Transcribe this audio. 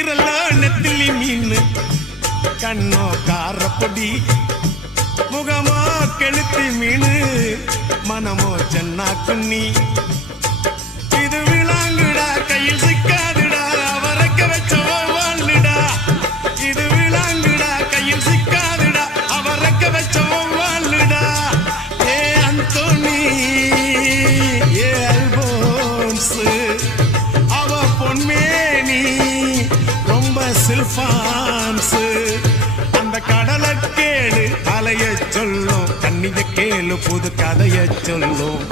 விரல நெத்திலி மீன் கண்ணோ காரப்பொடி முகமோ கெளுத்தி மீன் மனமோ சென்னா குன்னி இது விளாங்குடா கையில் சிக்காதுடா அவரக்க வச்ச வாழ்டா இது விளாங்குடா கையில் சிக்காதுடா அவரக்க வச்ச வாழ்டா ஏ அந்தோனி ஏ அல்போன்ஸ் அவ பொன்மேனி ரொம்ப சில்பான்ஸ் அந்த கடலை கேளு அலைய சொல்லும் கண்ணிய கேளு புது கதைய சொல்லும்